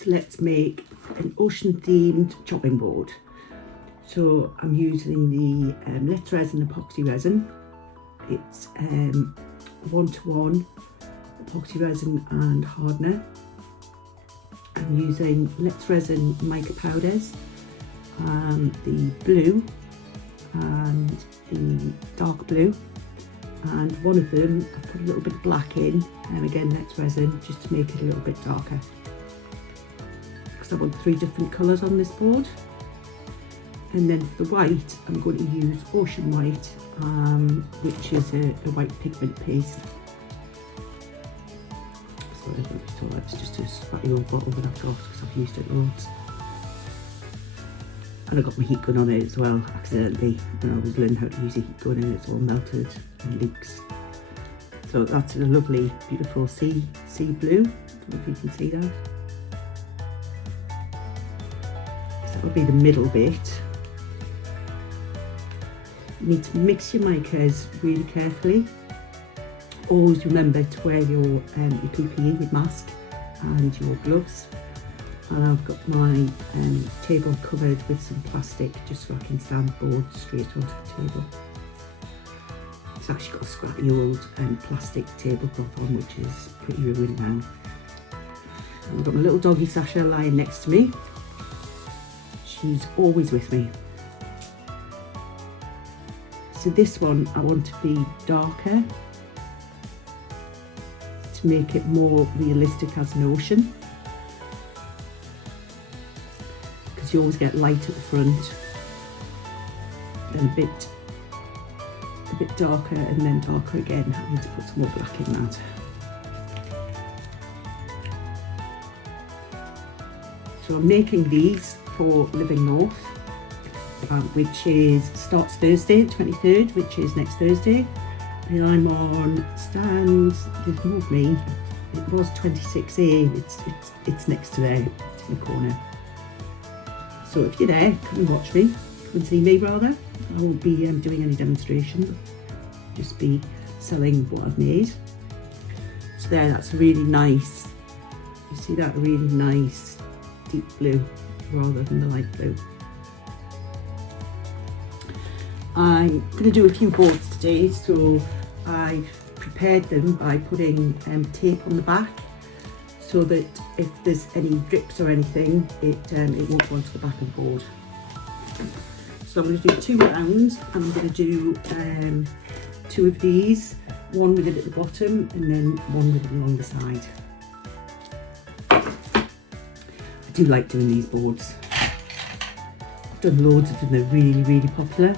So let's make an ocean themed chopping board. So I'm using the Resin Epoxy resin. It's 1:1 epoxy resin and hardener. I'm using Resin Mica powders, the blue and the dark blue, and one of them I put a little bit of black in, and again Resin, just to make it a little bit darker, because I want 3 different colours on this board. And then for the white, I'm going to use Ocean White, which is a white pigment paste. Sorry, I don't know if you saw that, it's just a spatty old bottle that I've got because I've used it loads. And I got my heat gun on it as well, accidentally, when I was learning how to use a heat gun, and it's all melted and leaks. So that's a lovely, beautiful sea blue. I don't know if you can see that. So that will be the middle bit. You need to mix your micas really carefully. Always remember to wear your PPE, your mask and your gloves. And I've got my table covered with some plastic just so I can stand the board straight onto the table. It's actually got a scrappy old plastic tablecloth on, which is pretty ruined now. And I've got my little doggy Sasha lying next to me. She's always with me. So this one I want to be darker to make it more realistic as an ocean, because you always get light at the front, then a bit darker, and then darker again. I need to put some more black in that. So I'm making these for Living North, which starts Thursday, 23rd, which is next Thursday. And I'm on stand, they've moved me, it was 26A, it's next to there, it's in the corner. So if you're there, come and watch me, come and see me rather. I won't be doing any demonstrations, I'll just be selling what I've made. So there, that's really nice, you see that really nice deep blue rather than the light blue. I'm going to do a few boards today, so I've prepared them by putting tape on the back, so that if there's any drips or anything, it won't go onto the back of the board. So I'm going to do 2 rounds, and I'm going to do 2 of these, one with it at the bottom and then one with it along the side. I do like doing these boards. I've done loads of them, they're really, really popular.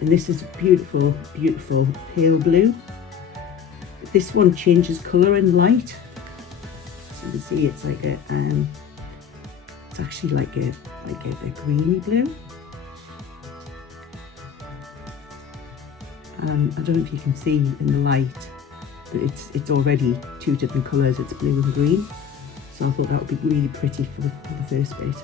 And this is a beautiful, beautiful pale blue. This one changes colour in light. So you can see it's like a, it's actually like a greeny blue. I don't know if you can see in the light, but it's already 2 different colours. It's blue and green. So I thought that would be really pretty for the first bit.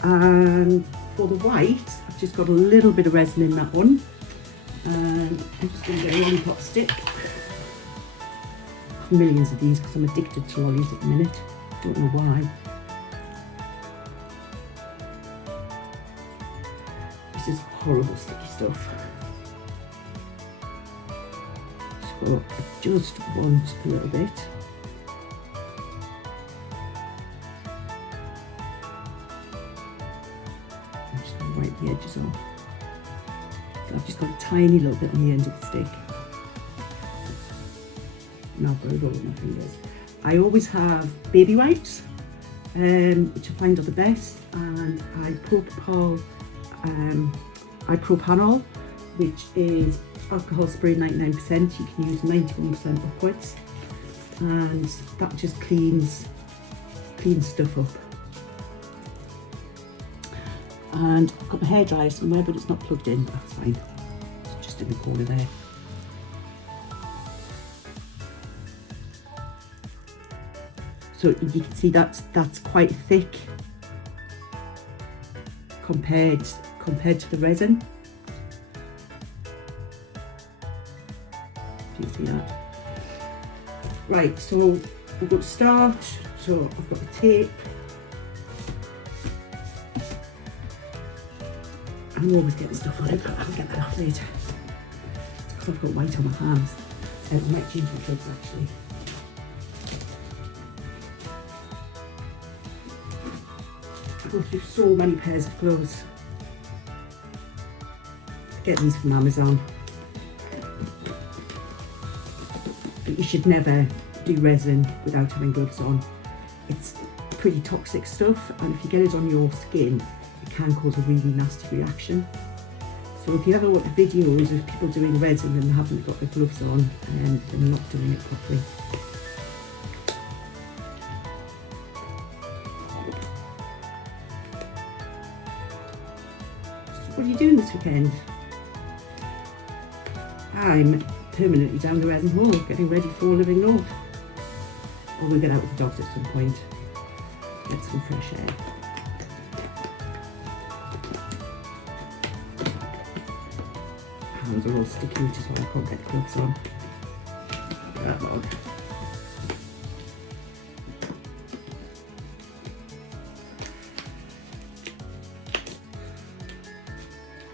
And for the white, I've just got a little bit of resin in that one, and I'm just going to get a lollipop stick. I've millions of these because I'm addicted to lollies at the minute, don't know why. This is horrible sticky stuff. So I just want a little bit. Wipe the edges off. So I've just got a tiny little bit on the end of the stick. Now I've got it all on my fingers. I always have baby wipes, which I find are the best, and ipropanol, which is alcohol spray 99%. You can use 91% upwards, and that just cleans stuff up. And I've got my hairdryer somewhere, but it's not plugged in, but that's fine. It's just in the corner there. So you can see that's quite thick compared to the resin. Do you see that? Right, so we've got to start. So I've got the tape. I'm always getting stuff on it, but I'll get that off later. It's because I've got white on my hands. I might change my gloves actually. I go through so many pairs of gloves. I get these from Amazon. But you should never do resin without having gloves on. It's pretty toxic stuff, and if you get it on your skin, it can cause a really nasty reaction. So if you ever watch videos of people doing resin and haven't got their gloves on, they're not doing it properly. So what are you doing this weekend? I'm permanently down the resin hole, getting ready for living north. Or we'll get out with the dogs at some point, get some fresh air. Hands are all sticky, which is why I can't get the gloves on. That log.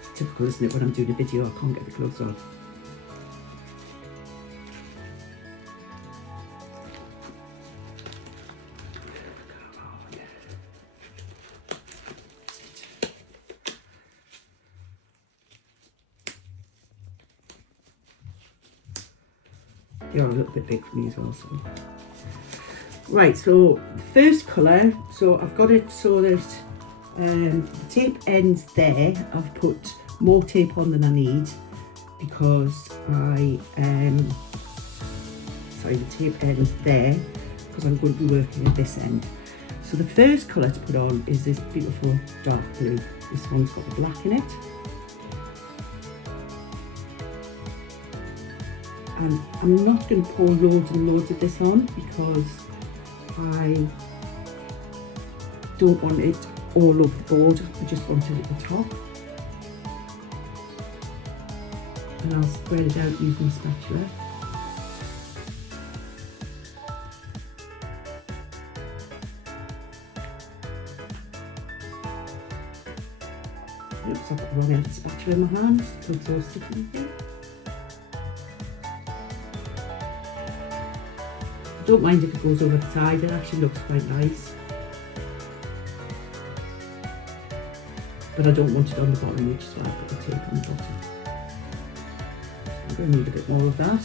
It's typical, isn't it, when I'm doing a video I can't get the gloves on. You're a little bit big for me as well, so. Right, so the first colour, so I've got it so that the tape ends there. I've put more tape on than I need because the tape ends there because I'm going to be working at this end. So the first colour to put on is this beautiful dark blue. This one's got the black in it. And I'm not going to pour loads and loads of this on because I don't want it all over the board. I just want it at the top. And I'll spread it out using a spatula. Oops, I've got the wrong end of the spatula in my hand, so it's all sticky here. I don't mind if it goes over the side, it actually looks quite nice. But I don't want it on the bottom, which is why I've got the tape on the bottom. I'm going to need a bit more of that.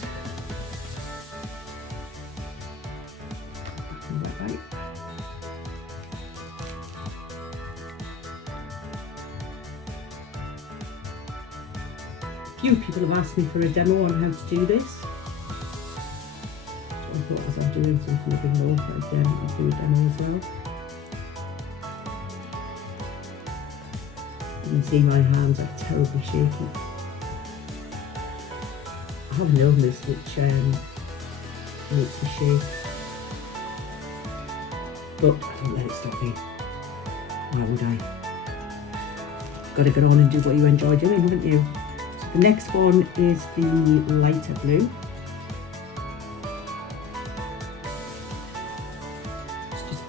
Right. A few people have asked me for a demo on how to do this. I thought as I'm doing something a bit more, I'll do a demo as well. You can see my hands are terribly shaky. I have an illness which makes me shake. But I don't let it stop me. Why would I? You've got to get on and do what you enjoy doing, haven't you? So the next one is the lighter blue.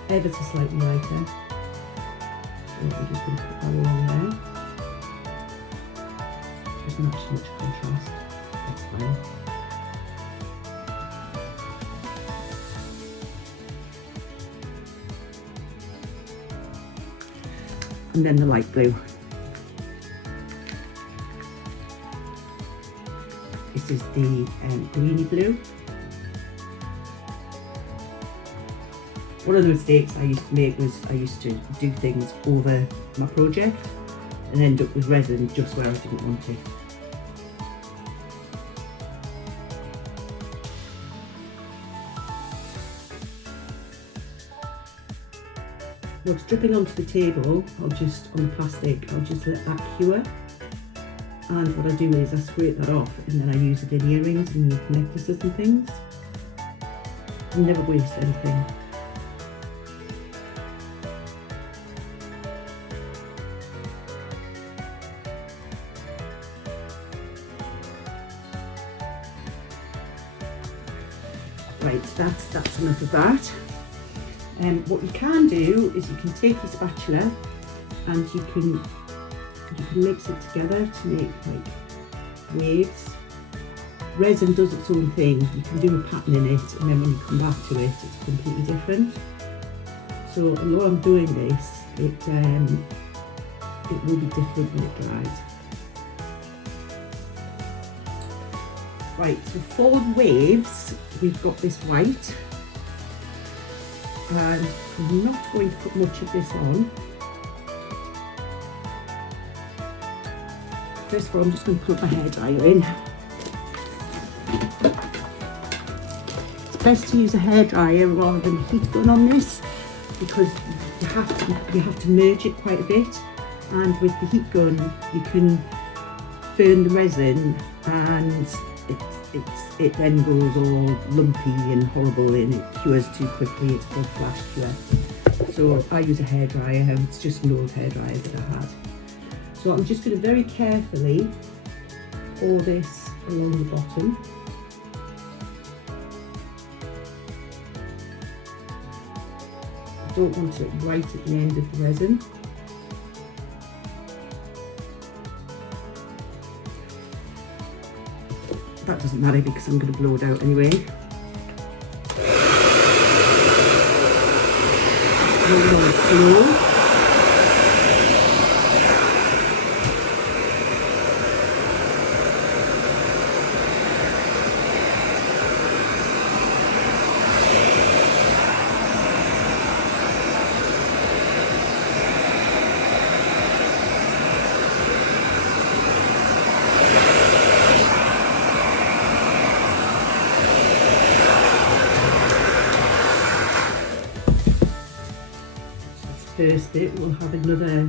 Ever so slightly lighter. So we're just going to put that along there. There's not too much contrast, that's fine. And then the light blue. This is the greeny blue. One of the mistakes I used to make was I used to do things over my project and end up with resin just where I didn't want it. What's dripping onto the table, on the plastic, I'll just let that cure. And what I do is I scrape that off and then I use it in earrings and necklaces and things. I never waste anything. Right, that's enough of that. What you can do is you can take your spatula and you can mix it together to make like waves. Resin does its own thing. You can do a pattern in it, and then when you come back to it, it's completely different. So although I'm doing this, it will be different when it dries. Right, so for the waves, we've got this white, and I'm not going to put much of this on. First of all, I'm just going to put my hairdryer in. It's best to use a hairdryer rather than a heat gun on this, because you have to merge it quite a bit, and with the heat gun you can burn the resin and it then goes all lumpy and horrible and it cures too quickly. It's called flash cure. So I use a hairdryer, and it's just an old hairdryer that I had. So I'm just going to very carefully pour this along the bottom. I don't want it right at the end of the resin. That doesn't matter because I'm going to blow it out anyway. Roll it on slow. First bit, we'll have another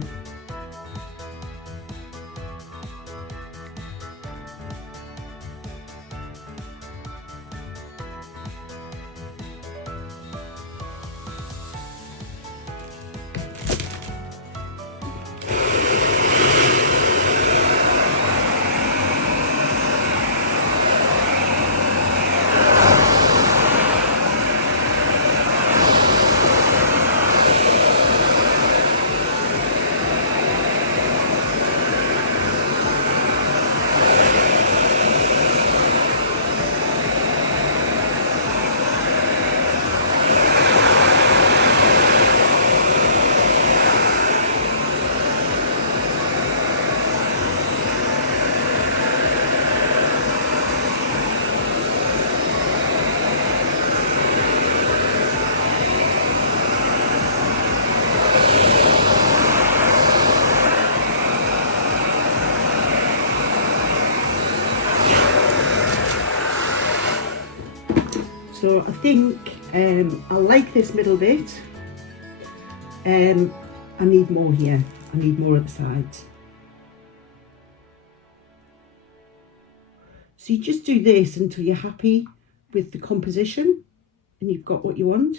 So I think I like this middle bit. I need more here. I need more at the sides. So you just do this until you're happy with the composition and you've got what you want.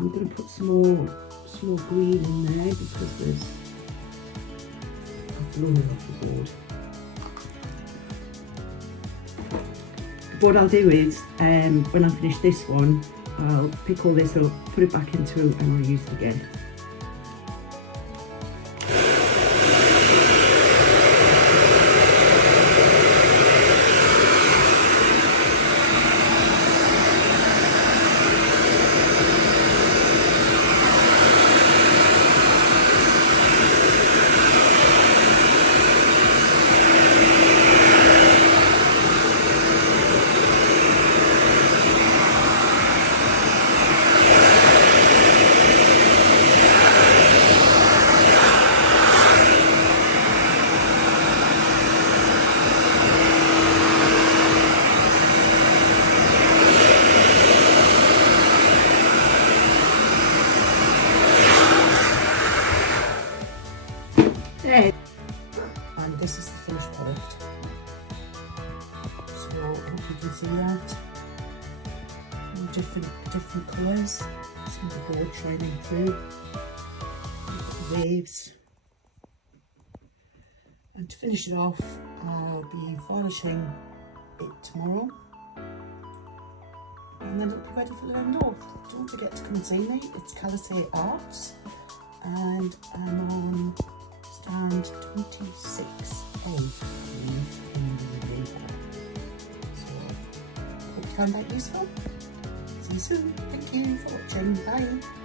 I'm going to put some more green in there because I've blown it off the board. What I'll do is, when I finish this one, I'll pick all this up, put it back into and I'll use it again. And this is the finished product. So I hope you can see that. Different colours. Some of the board shining through. The waves. And to finish it off, I'll be varnishing it tomorrow. And then it'll be ready for the end off. Don't forget to come and see me. It's Kallisae Arts. And I'm on stand 26A, in the paper. So, hope you found that useful. See you soon. Thank you for watching. Bye.